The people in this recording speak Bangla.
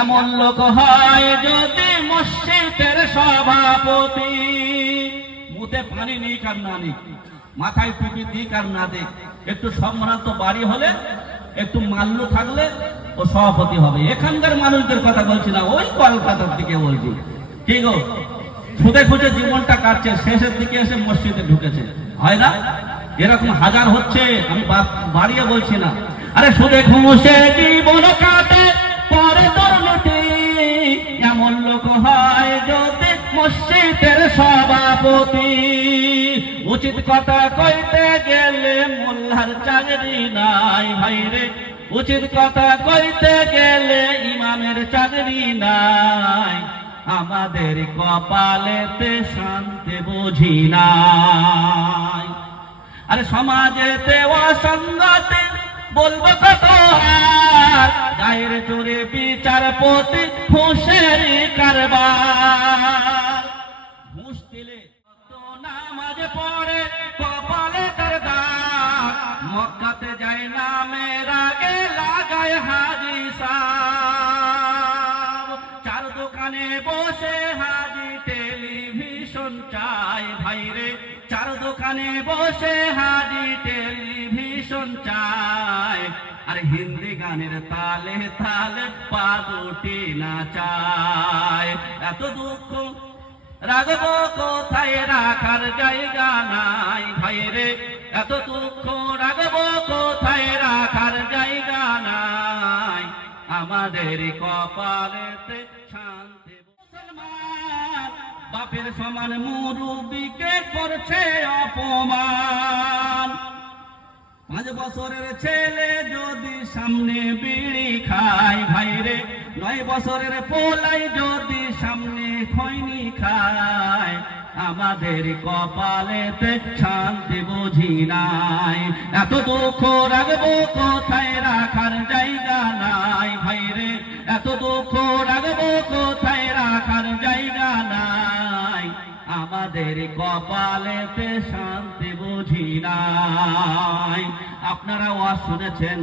এমন লোক হয় যদি মসজিদের সভাপতি। মুতে পানি নিক আর না নিক মাথায় টুপি দিক আর না দিক একটু সম্ভ্রান্ত বাড়ি হলে, একটু মাল্য থাকলে ও সভাপতি হবে। এখানকার মানুষদের কথা বলছি না, ওই কলকাতার দিকে বলছি। কি গো? খুঁজে খুঁজে জীবনটা কাটছে, শেষের দিকে এসে মসজিদে ঢুকেছে। হয় না? এরকম হাজার হচ্ছে, আমি বাড়িয়ে বলছি না। আরে সুদে ঘুষে জীবন কাটে এমন লোক হয় যদি মসজিদের সভাপতি। উচিত কথা কইতে গেলে মোল্লার চাকরি নাই ভাইরে উচিত কথা কইতে গেলে ইমামের চাকরি নাই। আমাদের কপালেতে শান্তি বুঝি নাই। আরে সমাজেতে অসঙ্গতে বলব কত গায়ের জোরে বিচারপতি খুশের কারবার। ঘুষ দিলে নামাজ পড়ে, কপালে তার দাগ মক্কাতে যায় নামের আগে লাগায় হাজি সাহ চার দোকানে বসে হাজি টেলিভিশন চাই ভাইরে দোকানে বসে হাজি টেলিভিশন চায়। আর হিন্দি গানের তালে তালে পা দুটি নাচায়। এত দুঃখ, রাগবো কোথায়? রাখার জায়গা নাই ভাইরে এত দুঃখ, রাগবো কোথায়? রাখার জায়গা নাই। আমাদের কপালেতে শান্তি মুসলমান বাপের সমান মুরুবিকে করছে অপমান। পাঁচ বছরের ছেলে যদি সামনে বিড়ি খায় ভাইরে নয় বছরের পোলাই যদি সামনে খৈনি খায়, আমাদের কপালেতে শান্তি বুঝি নাই। এত দুঃখ রাখব কোথায়? রাখার জায়গা নাই ভাইরে এত দুঃখ আমাদের কপালেতে শান্তি বুঝি নাই। আপনারা ওয়াজ শুনেছেন?